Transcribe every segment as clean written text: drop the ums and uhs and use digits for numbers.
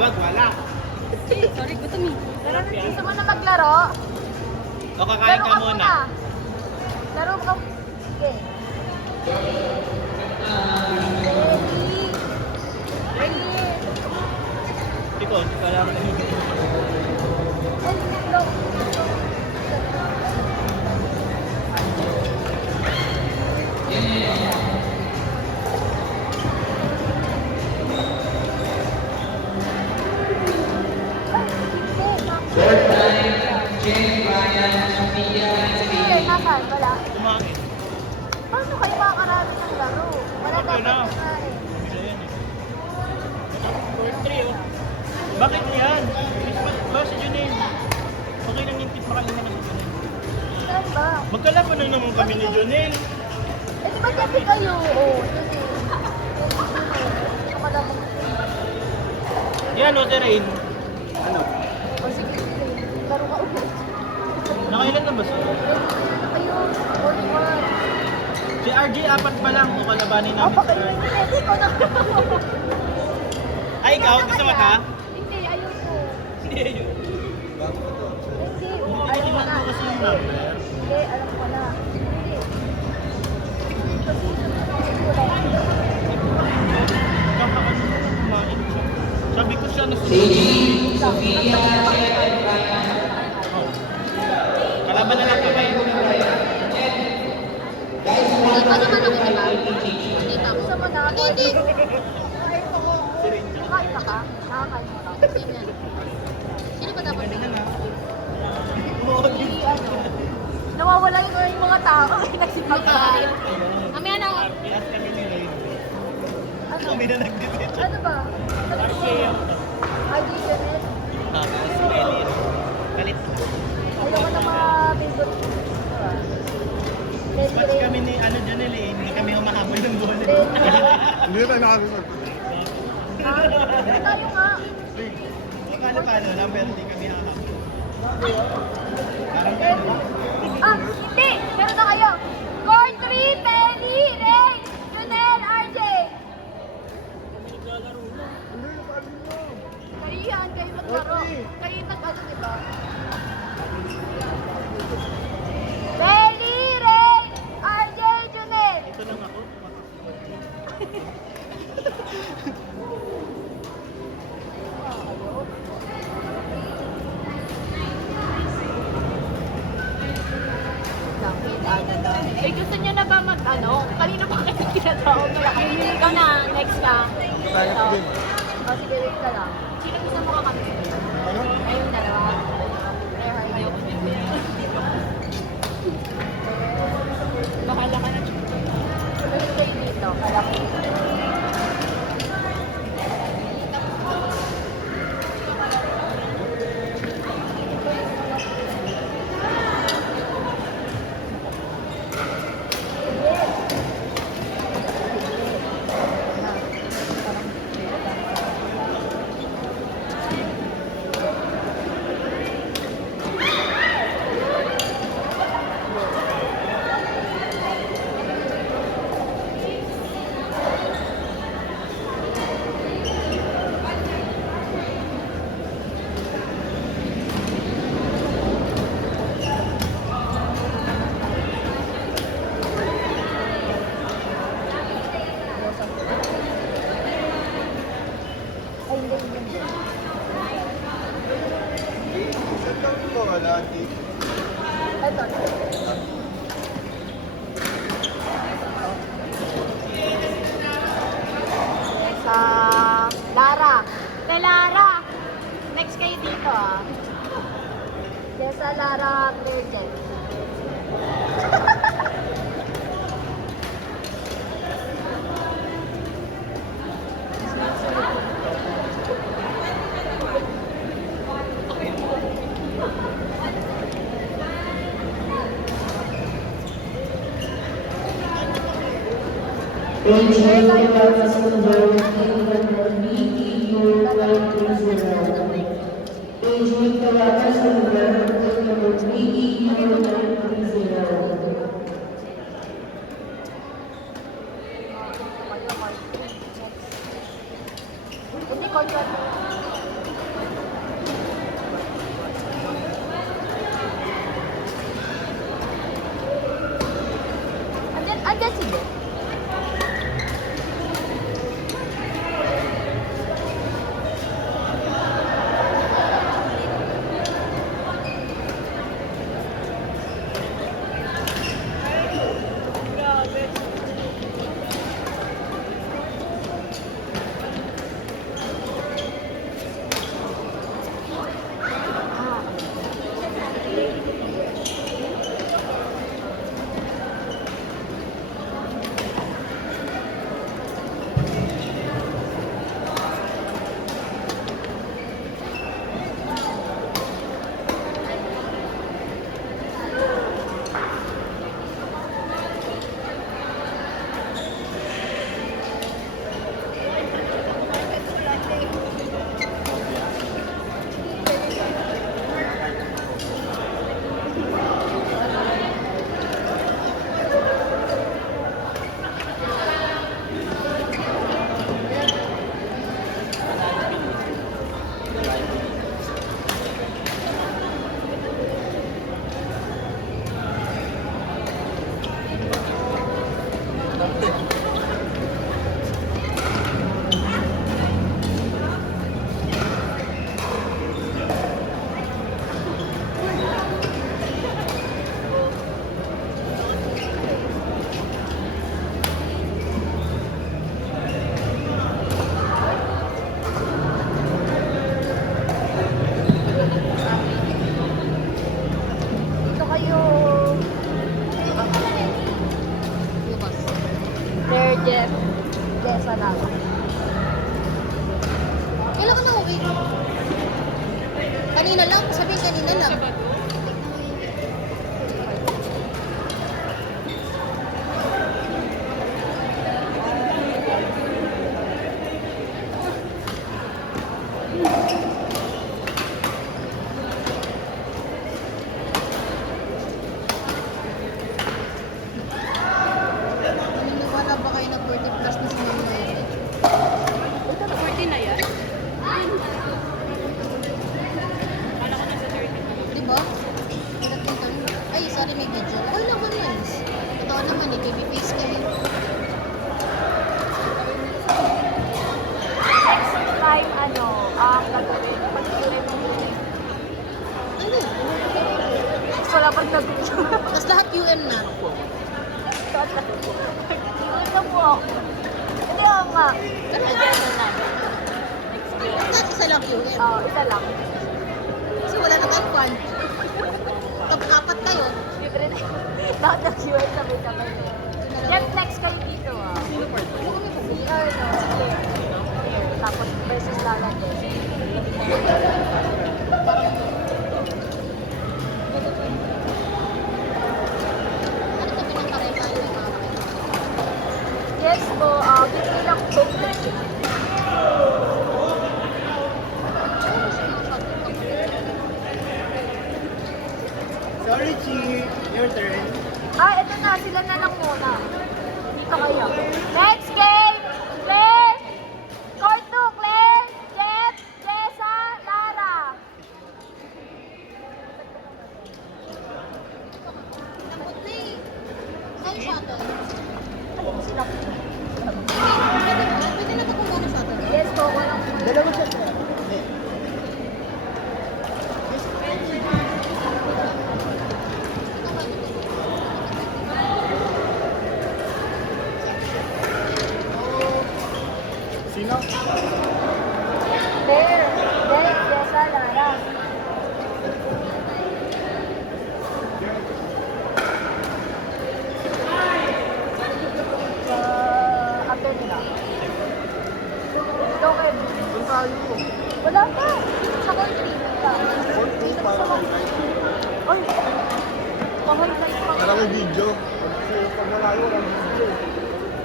Tawag, wala. Sorry, gutom eh. Pero gusto mo na maglaro? O kakain ka muna. Laro ka. Okay. Ready? Ikaw, hindi ka lang. Nasaan? Wala. Kumain. Paano kayo makakarami ng laro? Wala Okay dapat na. na eh. Bisa yan eh. Score 3 oh. Bakit yan? Ba si Junel? Okay lang yung tip makalima na si Junel. Saan ba? Magkalaban na naman kami ni Junel. Eh, di ba kasi kayo? Oo. Nakalamang. Yan o, Rain. Ano? O sige, laro ka ulit. Nakailan na ba siya? Ayun, only one. Si RJ, apat pa lang. O kalabanin namin Apa si kayo? RJ. Hindi ko na. Ay, ikaw? Gusto mo ka? Hindi, ayoko. Hindi, yun. Hindi, Hindi ayaw ko naman na. ko kasi yung number. Hindi, alam ko na. Hindi. Kasi sabihin ko lang. Kakaano na kumain siya. Sabi ko siya na Kalaban na lang kami. Hindi pa naman ako, di ba? Nakita ko. Gusto mo na? Hindi. Kain na ka? Nakakain mo lang. Sino yan? Sino ba dapat? Hindi, ano. Nawawala yung mga tao. Nagsipagkain. Mamaya na ako. Yes, kami ni Ray. Ano? Kami na nag-debate. Ano ba? RJ ako to. ID Janet? Tapos, Ellie. Kalit na. Ayoko na mga favorite. Mas kami ni ano Janelle eh. Hindi kami humahabol ng bola. Hindi tayo nakasunod. Tayo nga. Paano paano lang pero hindi kami hahabol. Parang Ready? Ah, hindi! Meron na kayo. Score 3, Penny, Ray, Junel, RJ. Kayo yan, kayo maglaro. Kayo nag-ano, diba? Penny, Ray, RJ, Junel. ito lang ako. Eh, gusto niyo na ba mag-ano? Kanina pa kayo kinatawag na kayo. Ikaw na, next ka. Ito. O, sige, wait ka lang. Sino gusto mo kakami? Ayun, dalawa. Ayoko. Bahala ka na. Gusto kayo dito, kalaki. Ay, hindi. Wala, hindi. Ito. Sa Lara. Kay Lara. Next kayo dito ah. Kaya sa Lara Virgin. Hindi, contract. Andyan si Beth. Dito kayo. Bukas. Sir Jeff. Jessa lang. Kailan ka na uwi? Kanina lang. Sabihin kanina lang. Naniniwala ba kayo na 40 plus na si Mama Noel? 40 na yan? Di ba? Ay, sorry, may video. Okay lang man yun. Totoo naman eh, baby face ka eh. Next time, gagawin. Pag-iulay mo yun. Ano? Gusto lang pag nag-video. Tapos lahat UN na. Iwan na po ako. Hindi ako nga. Nandiyan na namin. Next week. Tapos isa lang UN. Oo, isa lang. Kasi wala na tayong fun. Tapos apat kayo. Libre na. Lahat ng QA sabay-sabay. Jeff, next kayo dito ah. Ano kami pa? Si Claire. Tapos versus Lala din. Ano ito pinangkarepaan ng mga Yes po, bigyan lang po. Sorry, Chi. Your turn. Ito na, sila na lang muna. Dito kayo. Next game! Claire! Court 2, Claire! Jeff! Jessa! Lara! Lambot na eh. Saan yung shuttle? Sila. Pwede na ba kung ano shuttle? Yes po, walang Dalawa siya. Sino? Claire! Jeff! Jessa! Lara! After nila. Ito kayo. Doon tayo. Wala pa. Sa court 3 lang. Court 2 para kay Knight. Ay! Pa-highlight pa. Para may video. Kasi pag malayo, walang video.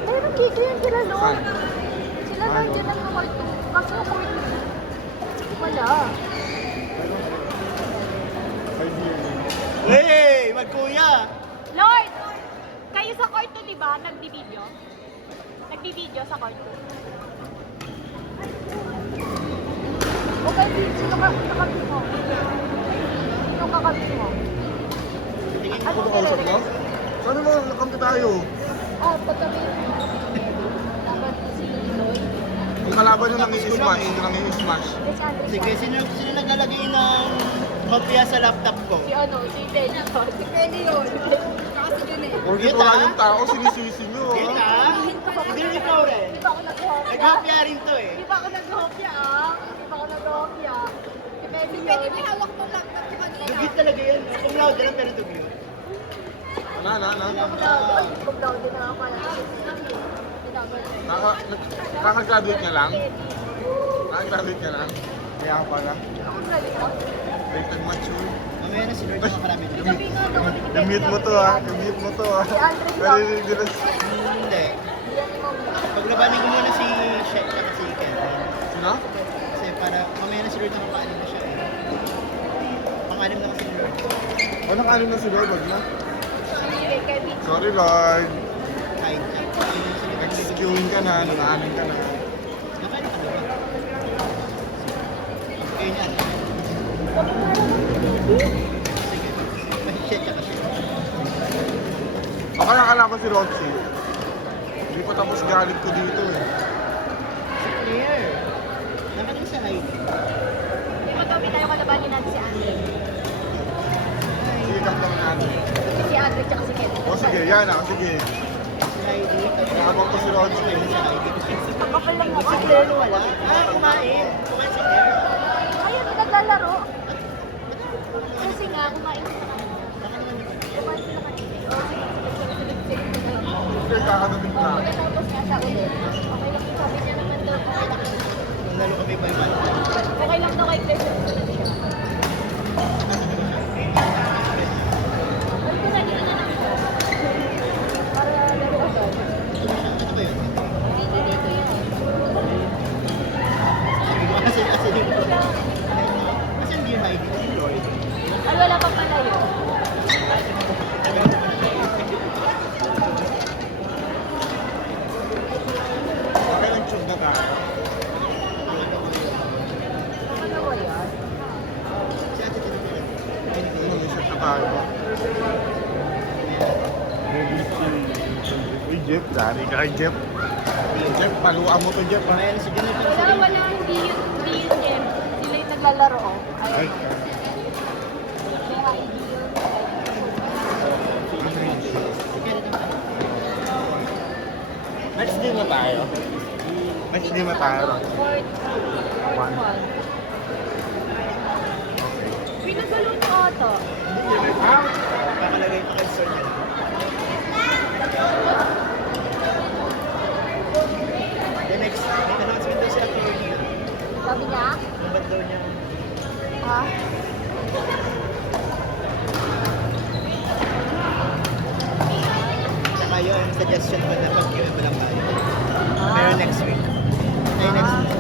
Ay, nag-video yan sila, no? Saan? Sila na dyan ang court 2. Kaso court 2. Wala. Kay Diego. Hey! Magkuya! Lord! Kayo sa court 2, di ba? Nagdi-video? Nagdi-video sa court 2. Okay, sino kakabit mo? Sino kakabit mo? Ano Ano kausap mo? Sana mo, nakampi tayo. Pag kami, dapat si Lloyd. Yung kalaban nyo nang i-smash. Sige, sino naglalagay ng kopya sa laptop ko? Si ano, si Benny. Si Benny yun. Saka si Junel. Porkit Kita? wala yung tao, sinisisi nyo. Kita? Hindi rin ikaw rin. Di ba ako nag-hopya? Nag-kopya rin to eh. Di ba ako nag-hopya Di ba ako nag-hopya? Si Benny yun. Benny, may hawak mo laptop si kanina. Dugit talaga yun. Kung loud lang pero dugit. Kung daw, di na ako pala. Kakagraduate ka lang? Kakagraduate ka lang? Kaya pala. Ako galing ako. Rated mature. Mamaya na si Lord yung makarami dito. Sabi nga daw, I-mute mo to ha. I-mute mo to ha. Si Aldrin daw. Narinig nila. Hindi. Yan ni Mom. Paglabanin ko muna si Shek at si Kevin. Sino? Kasi para mamaya na si Lord nakapaalim na siya eh. Pang-alim na kasi si Lord. Anong alim na si Lord? Wag na. Si Kevin. Sorry Lord. Kahit na. Excusing ka na. Nanganin ka na. Nakain ka diba? Kayo niyan. Sige. Shek at si Baka nakalaban si Roxy. Hindi pa tapos galit ko dito eh. Claire. Nakain sa ID. Di ba kami tayo kalabanin natin si Andre? Sige, kanta mo natin. Si Andre tsaka si Kevin. O sige, yan ah. Sige. Si ID. Nakabang ko si Roxy. Sa ID. Kakapal lang ako. Si Claire wala. Kumain. Kumain si Claire. Ayun, naglalaro. Kasi nga, kumain sila kanina. Kumain sila kanina. Oh, sige. Sige, kakadating na. Tapos nga siya ulit. Okay lang yung sabi niya naman daw. Okay lang. Kung lalo kami ba yung Okay lang daw kay Claire. Ay, kumain na lang siya. Para laro agad. Ano ba yun? Dito yun. Kasi hindi yung ID si Lord. Ay, wala pang pala yun. Okay lang tune na tayo. Ano ba yan? Si Ate Tinitira. Ano, may set na tayo. Uy, Jeff. Dari ka kay Jeff. Jeff, paluan mo to, Jeff. Ha? Mayroon si Junel pang Wala, wala. Hindi yun, Jem. Sila yung naglalaro, oh. Ay. May ID yun. Match din na tayo. Match din na tayo. Fourth one. Pinagalo niyo ata. Kakalagay pa kay Sir niya. The next, may announcement daw si attorney. Sabi niya? Ang ba't daw niya? Ha? Saka yun, suggestion ko na pag-QM lang tayo. Pero next week. Ay, next week.